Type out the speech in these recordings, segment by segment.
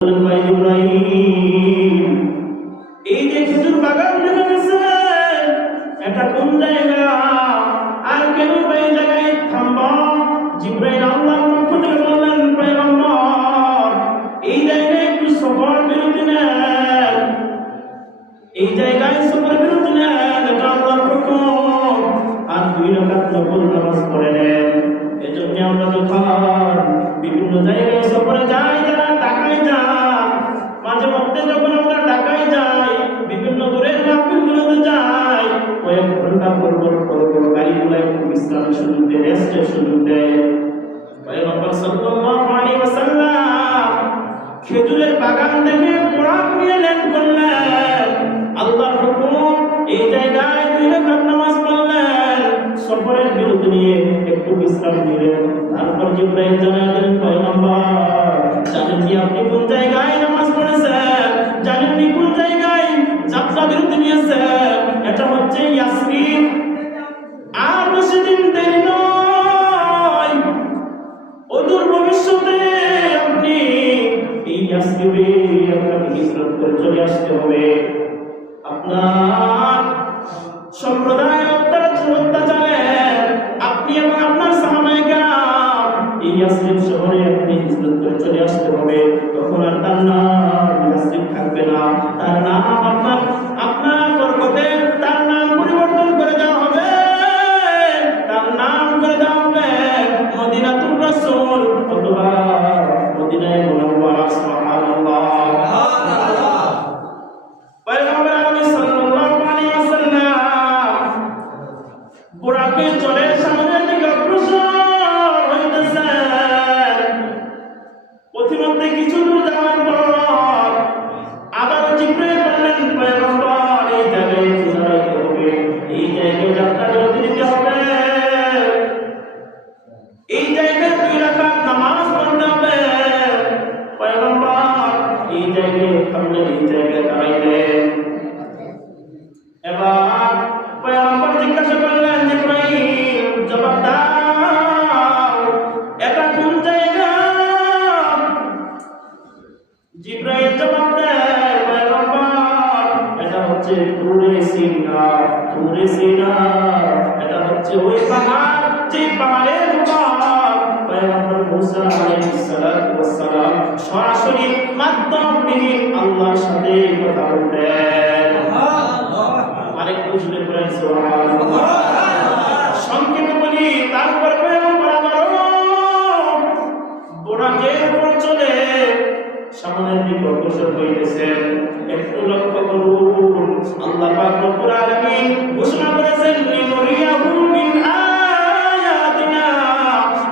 ইব্রাহিম এই যে খেজুর বাগান দেখা গেছে এটা কোন জায়গা আর কেন এই জায়গায় থামবা জিব্রাইল আল্লাহর পক্ষ থেকে বললেন পয়গম্বর এই জায়গায় একটু সফর বিরতি নেন এই জায়গায় সফর বিরতি নেন এটা আল্লাহর হুকুম আর 2 রাকাত নফল নামাজ পড়ে নেন এজন্য আমরা যখন বিভিন্ন জায়গায় সফরে যাই যারা ঢাকায় যাই মাঝে মধ্যে যখন আমরা ঢাকায় যাই বিভিন্ন দূরের মাহফিলগুলোতে যাই কয়েক ঘন্টা পর গাড়িগুলো একটু বিশ্রামের সুযোগ দেয় রেস্টের সুযোগ দেয় পয়গম্বর সাল্লাল্লাহু আলাইহি ওয়াসাল্লাম খেজুরের বাগান দেখে কোরআন নিয়ে লেন করলেন আল্লাহর হুকুম এই জায়গায় 2 রাকাত নামাজ পড়লেন সফরের বিরতি নিয়ে একটু বিশ্রাম নিলেন তারপর জিব্রাইল জানালেন পয়গম্বর জানেন কি আপনি কোন জায়গায় নামাজ পড়েছেন জানেন কি কোন জায়গায় যাত্রা বিরতি নিয়েছেন এটা হচ্ছে ইয়াসরিন আর বেশি দিন দেরি নয় অদূর ভবিষ্যতে আপনি এই ইয়াসরিনে আপনাকে হিজরত করে চলে আসতে হবে আপনার সম্প্রদায় অত্যাচারে আপনি এবং আপনার সাহাবায়ে কেরাম এই ইয়াসরিন শহরে আপনি হিজরত করে চলে আসতে হবে তখন আর তার নাম ইয়াসরিন থাকবে না তার নাম আপনার বরকতে তার নাম পরিবর্তন করে দেওয়া হবে তার নাম করে দেওয়া হবে মদিনাতুর রাসূল অথবা মদিনায়ে মুনাওয়ারা সুবহানাল্লাহ পয়গম্বর আলাইহিস সাল্লাল্লাহু আলাইহি ওয়াসাল্লাম বুরাকে চলে সামনের দিকে অগ্রসর হইতেছেন পথিমধ্যে কিছু দূর যাওয়ার পর আবারও জিব্রাইল বললেন পয়গম্বর এই জায়গায় দাঁড়াইতে হবে এই জায়গায় যাত্রা বিরতি দিতে হবে এই জায়গায় 2 রাকাত নামাজ পড়তে হবে পয়গম্বর এই জায়গায় থামলেন এই জায়গায় দাঁড়াইলেন এবার পয়গম্বর জিজ্ঞাসা করলেন জিব্রাইল জবাব দাও এটা কোন জায়গা জিব্রাইল জবাব দেয় পয়গম্বর এটা হচ্ছে তুরে সিনা এটা হচ্ছে ওই পাহাড় যে পাহাড়ের উপর পয়গম্বর মুসা আলাইহিস সালাতু ওয়াস সালাম সরাসরি মাধ্যমবিহীন আল্লাহর সাথে কথা বলতেন আরেকটু জুড়ে পড়েন সুবহানাল্লাহ সংক্ষেপে বলি তারপর পয়গম্বর আবারও বুরাকের উপর চলে সামনের দিকে অগ্রসর হইতেছেন একটু লক্ষ্য করুন আল্লাহ পাক রব্বুল আলামিন ঘোষণা করেছেন লিনুরিয়াহু মিন আয়াতিনা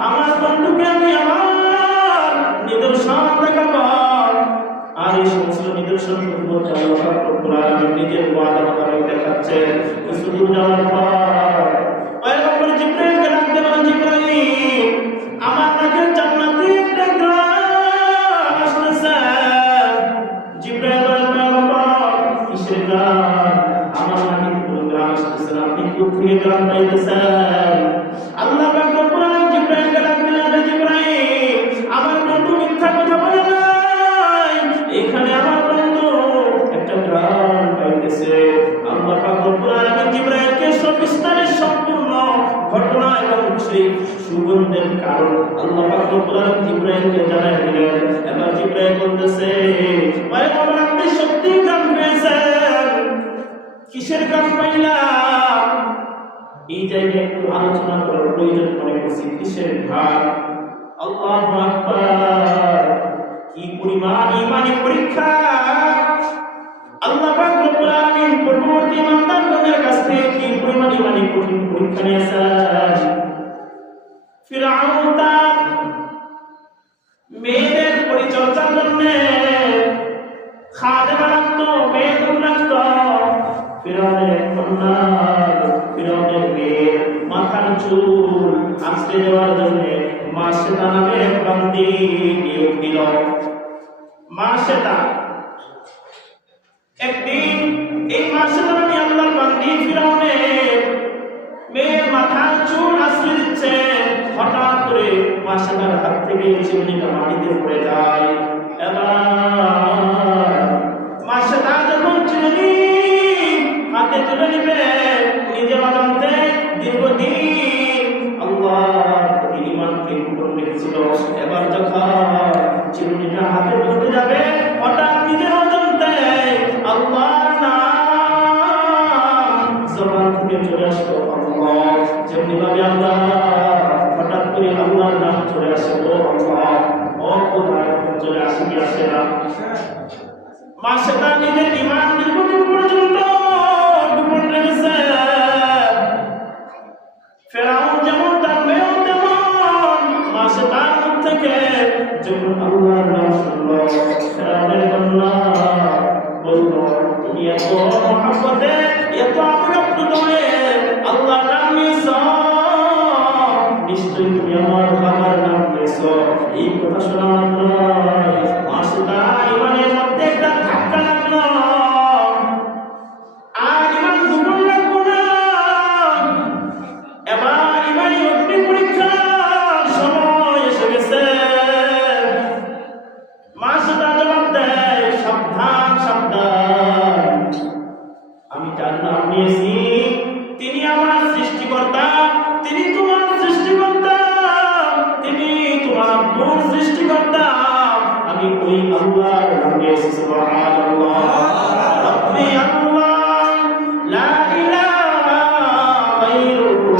আমার বন্ধুকে আমি আমার নিদর্শন দেখাবো আর এই সমস্ত নিদর্শন শুধুমাত্র আল্লাহ পাক রব্বুল আলামিন নিজের ওয়াদা মোতাবেক দেখাচ্ছেন কিছু দূর যাওয়ার পর পয়গম্বর জিব্রাইলকে ডাকতে বলেন জিব্রাইল আমার নাকি জান্নাতে একটা গ্রাম আসতেছে জিব্রাইল বলেন পয়গম্বর কিসের গ্রাম আমার নাকি কোনো গ্রাম আসতেছে না আপনি কোথায় গ্রাম পাইতেছেন আল্লাহ পাক রব্বুল আলামিন জিব্রাইলকে ডাকতে বলেন জিব্রাইল আমার বন্ধু মিথ্যা কথা বলে নাই এখানে আমার বন্ধু একটা গ্রাম পাইতেছে আল্লাহ পাক রব্বুল আলামিন জিব্রাইলকে সবিস্তারে সম্পূর্ণ ঘটনা এবং সেই সুগন্ধের কারণ আল্লাহ পাক রব্বুল আলামিন জিব্রাইলকে জানায় দিলেন এবার জিব্রাইল বলতেছে পয়গম্বর আপনি সত্যি গ্রাম পেয়েছেন কিসের গ্রাম পাইলাম এই জায়গায় একটু আলোচনা করার প্রয়োজন মনে করছি কিসের গ্রাম আল্লাহু আকবার কি পরিমাণ ঈমানি পরীক্ষা আল্লাহ পাক রব্বুল আলামিন পূর্ববর্তী ইমানদারদের কাছ থেকে কি পরিমাণ ঈমানি কঠিন পরীক্ষা নিয়েছেন ফিরআউন তার মেয়েদের পরিচর্যার জন্য খাদেমা রাখতো মেয়েদের রাখতো ফিরআউনের কন্যা ফিরআউনের মেয়ে মাথার চুল আঁচড়ে দেওয়ার জন্য মাসেদা নামে এক বান্দি নিয়োগ দিল মাসেদা একদিন এই মাসেদা নামে আল্লাহর বান্দি ফিরআউনের মেয়ের মাথার চুল আঁচড়ে দিচ্ছে হঠাৎ করে মাসেদার হাত থেকে চিমনিটা মাটিতে পড়ে যায় এবার এবার যখন চিরুনিটা হাতে ধরতে যাবে হঠাৎ নিজের অজান্তে আল্লাহর নাম জবান থেকে চলে আসলো আল্লাহ যেমনি ভাবে আল্লাহ হঠাৎ করে আল্লাহর নাম চলে আসে ও আল্লাহ ও খোদা চলে আসে কি আসে না মা সেটা নিজের ইমান দীর্ঘদিন পর্যন্ত গোপন রেখেছে ফেরাউন যেমন তার মেয়েও তেমন মা সেটার মুখ থেকে যখন আল্লাহর নাম শুনলো ফেরাউনের কন্যা বলল তুমি এত মহব্বতে এত আপ্রাপ্ত হয়ে আল্লাহর নাম নিয়েছ নিশ্চয়ই তুমি আমার বাবার নাম নিয়েছ এই কথা শোনা মাত্র মা সেটা ইমানের মধ্যে একটা ধাক্কা লাগলো আর ইমান দুর্বল লাগবো না এবার ইমানি অগ্নি পরীক্ষার সময় এসে গেছে মা সেটা জবাব দেয় সাবধান সাবধান আমি যার নাম নিয়েছি তিনি আমার সৃষ্টিকর্তা তিনি তোমার সৃষ্টিকর্তা তিনি তোমার আব্বুর সৃষ্টিকর্তা আমি ওই আল্লাহর নাম নিয়েছি সুবহানাল্লাহ রাব্বি আল্লাহ লা ইলাহা গায়রুহু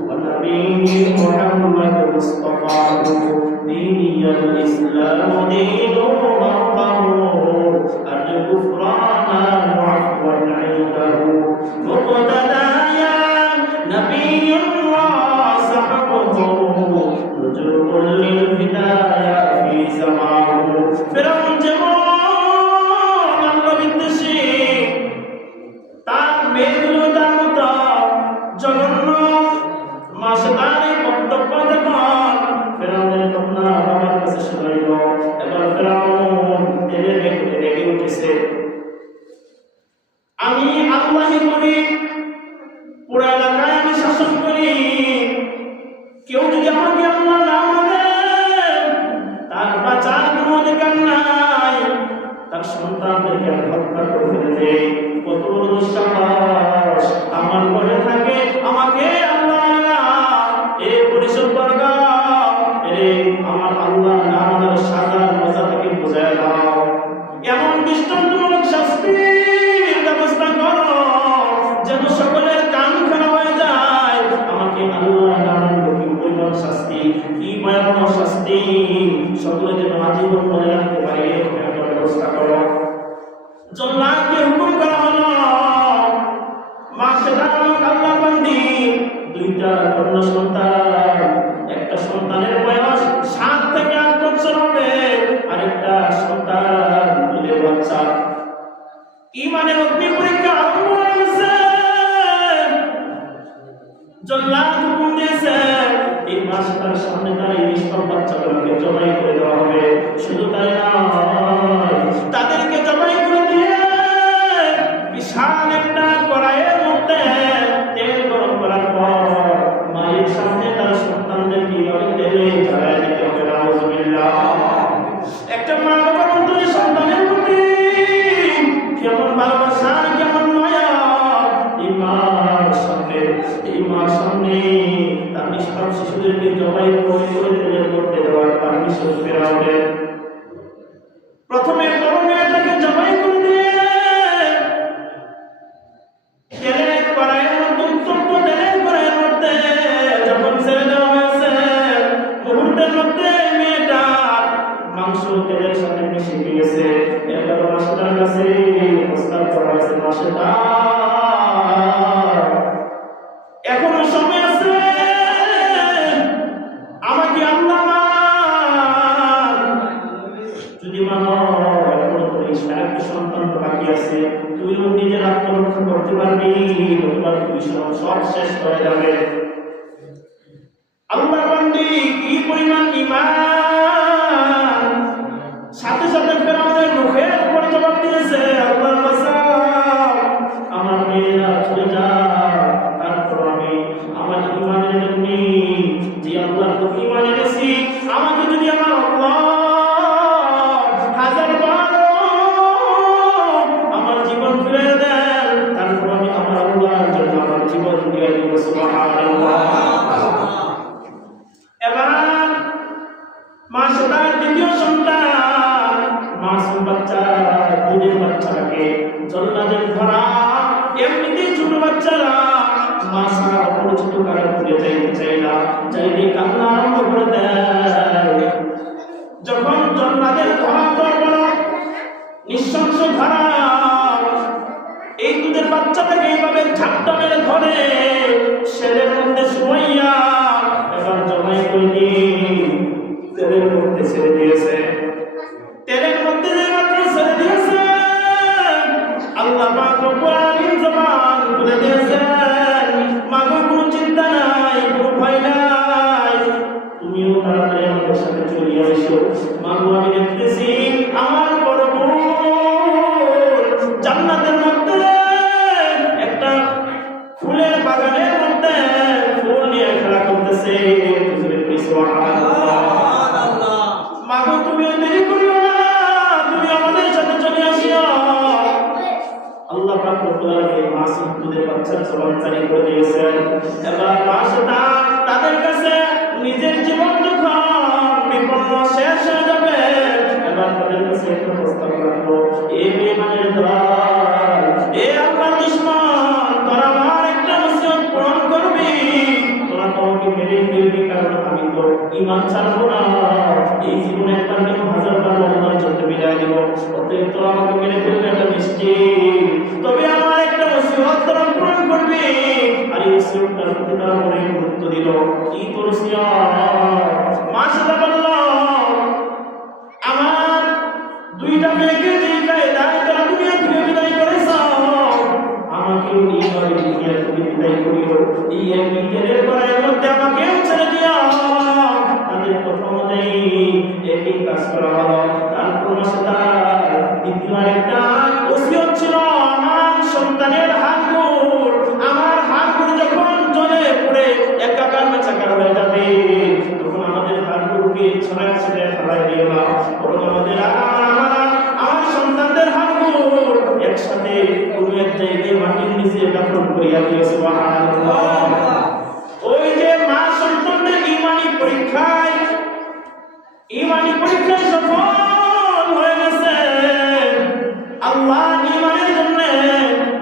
ওয়া নবিয়্যি মুহাম্মদ মুস্তাফাহু দীনুল ইসলাম দীনুহু মাকামুহু আল গুফরানা ওয়া Afwan ইনদাহু মুqtadaya nabiyyun wa sahbuhu rujul lil hidayah fi zamahu ফেরাউন যেমন আল্লাহ বিদ্বেষী তার মেয়েগুলো তার মতো জঘন্য মা সেটার এই বক্তব্য যখন ফেরাউনের কন্যা বাবার কাছে শোনাইল এবার ফেরাউন তেলে রেগে উঠেছে আমি আল্লাহি করি পুরো এলাকায় আমি শাসন করি কেউ যদি আমাকে আল্লাহ না মানে তার বাঁচার কোনো অধিকার নাই তার সন্তানদেরকে আমি হত্যা করে ফেলে দেই কত বড় দুঃসাহস আমার ঘরে থাকে আমাকে আল্লাহ না এ পরিশোধ করবা এ আমার আল্লাহ না আমাদের সাজার মজা থেকে বোঝায় দাও এমন দৃষ্টান্তমূলক শাস্তির ব্যবস্থা করো যেন সকলের কান খারাপ হয়ে যায় আমাকে আল্লাহ নামের কি পরিমাণ শাস্তি কি ভয়াবহ শাস্তি সকলে যেন আজীবন মনে রাখতে পারে এরকম একটা ব্যবস্থা করো জল্লাদকে হুকুম করা হলো মা সেটা আল্লাহ বান্দি দুইটা কন্যা সন্তান একটা সন্তানের বয়স 7 থেকে 8 বছর হবে আরেকটা সন্তান দুধের বাচ্চা ইমানের অগ্নি পরীক্ষা আরম্ভ হয়ে গেছে জল্লাদ হুকুম দিয়েছে এই মাসটার সামনে তার এই নিষ্পাপ বাচ্চাগুলোকে জবাই করে দেওয়া হবে শুধু তাই নয় তাদেরকে জবাই করে দিয়ে বিশাল একটা কড়াইয়ের মধ্যে তেল গরম করার পর মায়ের সামনে তার সন্তানদের কিভাবে তেলে জ্বালায় দিতে হবে নাউযুবিল্লাহ একটা মা বাবার অন্তরে সন্তানের প্রতি কেমন ভালোবাসা কেমন মায়া এই মার সামনে তার নিষ্পাপ শিশুদেরকে জবাই করে তেলের মধ্যে দেওয়ার পারমিশন ফেরাউনের প্রথমে বড় মেয়েটাকে জবাই করে দিয়ে তেলের কড়াইয়ের মধ্যে উত্তপ্ত তেলের কড়াইয়ের মধ্যে যখন ছেড়ে দেওয়া হয়েছে মুহূর্তের মধ্যে মেয়েটার মাংস তেলের সাথে মিশে গিয়েছে এবার মাসটার কাছে প্রস্তাব করা হয়েছে মাসটা এখনো সময় আছে আমাকে আল্লাহ যদি মানো এখনো তো একটা সন্তান বাকি আছে তুইও নিজের আত্মরক্ষা করতে পারবি তোমার ভীষণ সব শেষ হয়ে যাবে আল্লাহ বান্দি কি পরিমাণ ঈমান সাথে সাথে ফেরাউনের মুখের উপর জবাব দিয়েছে আল্লাহ বাঁচাও আমার মেয়েরা চলে যা তারপর আমি আমার ঈমানের জন্য যে আল্লাহর প্রতি ঈমান এনেছি আমাকে যদি আমার আল্লাহ হাজার বার আমার জীবন ফিরে দেন তারপর আমি আমার আল্লাহর জন্য আমার জীবন দিয়ে দিব সুবহানাল্লাহ এবার চাইলে কান্না আরম্ভ করে দেয়। যখন জান্নাতের ধারা বড় নিঃশংস ধারা এই দুধের বাচ্চাটাকে এইভাবে ঝাপটা মেরে ধরে শেলের মধ্যে শুয়াইয়া এবার জমাই করে দিয়ে তেলের মধ্যে ছেড়ে দিয়েছে। তেলের মধ্যে যে মাত্র ছেড়ে দিয়েছে আল্লাহ পাক রব্বুল আলামিন জবান খুলে দিয়েছেন, মাগো কোনো চিন্তা নাই, কোনো ভয় নাই, তুমিও তাড়াতাড়ি আমাদের সাথে চলে আসো। মাগো আমি দেখতেছি আমার বড় বোন জান্নাতের মধ্যে একটা ফুলের বাগানের মধ্যে ফুল নিয়ে খেলা করতেছে। মাগো তুমি দেরি করিও না, তুমি আমাদের সাথে চলে আসিও। আল্লাহ পাক রব্বুল আলামিন মাসুম দুধের বাচ্চার জবান জারি করে দিয়েছেন। এবার মাসটা তাদের কাছে নিজের জীবন যখন বিপন্ন শেষ হয়ে যাবে এবার তাদের কাছে একটা প্রস্তাব রাখলো, এ বেঈমানের দল, এ আল্লাহর দুশমন, তোরা আমার একটা ওসিয়ত পূরণ করবি, তোরা তো আমাকে মেরে ফেলবি, কারণ আমি তো ঈমান ছাড়বো না, এই জীবনে একবার কেন হাজারবার আল্লাহর জন্য বিদায় দিব, অতএব তোরা আমাকে মেরে ফেলবে এটা নিশ্চিত, তবে আমার একটা ওসিয়ত তোরা পূরণ করবি। আর এই ওসিয়তটার প্রতি তারা অনেক গুরুত্ব দিল। কি তোর ওসিয়ত? মাশাআল্লাহ বলল, আমার দুইটা মেয়েকে যে কায়দায় তারা দুনিয়া থেকে বিদায় করেছ, আমাকেও এই বাড়ি দুনিয়া থেকে বিদায় করিও, এই একই তেলের কড়াইয়ের মধ্যে আমাকেও ছেড়ে দিও। তাদের কথা অনুযায়ী একই কাজ করা হলো। তারপর মাসে তার দ্বিতীয় আরেকটা ওসিয়ত ছিল, আমার সন্তানের হাড়গোড়, আমার হাড়গোড় যখন জ্বলে পড়ে একাকার মেচাকার হয়ে যাবে তখন আমাদের হাড়গোড়কে ছড়ায় ছেড়ে ফেলাই দিও না, বরং আমাদের আমার সন্তানদের হাড়গোড় একসাথে কোনো এক জায়গায় মাটির নিচে দাফন করিয়া দিও। সুবহানাল্লাহ। ওই যে মা সন্তানদের ঈমানি পরীক্ষায় সফল হয়ে গেছে, আল্লাহ ঈমানের জন্য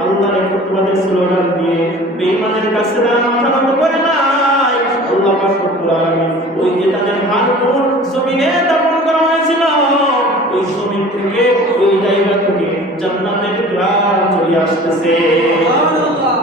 আল্লাহর একত্ববাদের স্লোগান দিয়ে বেঈমানের কাছে মাথা নত করে নাই। আল্লাহ পাক রব্বুল আলামিন ওই যে তাদের হাড়গোড় জমিনে দাফন করা হয়েছিল, ওই জমিন থেকে ওই জায়গা থেকে জান্নাতের ঘ্রাণ চলে আসতেছে। সুবহানাল্লাহ।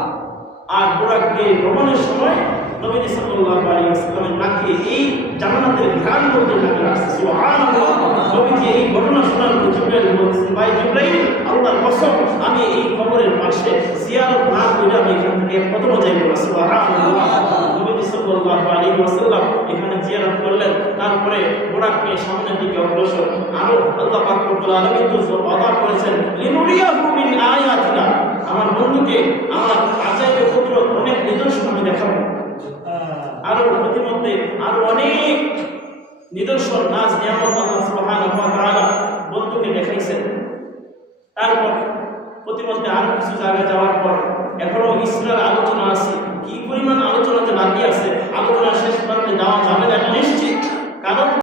আর বুরাককে ভ্রমণের সময় নবী সাল্লাল্লাহু আলাইহি ওয়াসাল্লামের নাকে এই জান্নাতের ঘ্রাণ বলতে লাগে আসছে। সুবহানাল্লাহ। নবীজি এই ঘটনা শোনার পর জিবরাইল বলছেন, ভাই জিবরাইল, আল্লাহর কসম আমি এই কবরের পাশে জিয়ারত না করে আমি এখান থেকে কদম যাইব না। সুবহানাল্লাহ। নবী সাল্লাল্লাহু আলাইহি ওয়াসাল্লাম এখানে জিয়ারত করলেন, তারপরে বুরাককে সামনের দিকে অগ্রসর। আর আল্লাহ পাক রব্বুল আলামিন তো ওয়াদা করেছেন, লিনুরিয়াহু মিন আয়াতিনা, আমার বন্ধুকে আমার আজাইবে কুদরত অনেক নিদর্শন আমি দেখাবো। আরো প্রতিমধ্যে আরো অনেক নিদর্শন নাজ নিয়ামত আল্লাহ সুবহানাহু ওয়া তাআলা বন্ধুকে দেখাইছেন। তারপর প্রতিমধ্যে আরো কিছু জায়গায় যাওয়ার পর এখনো ইসরার আলোচনা আছে, কি পরিমাণ আলোচনা যে বাকি আছে, আলোচনা শেষ করতে যাওয়া যাবে না এটা নিশ্চিত, কারণ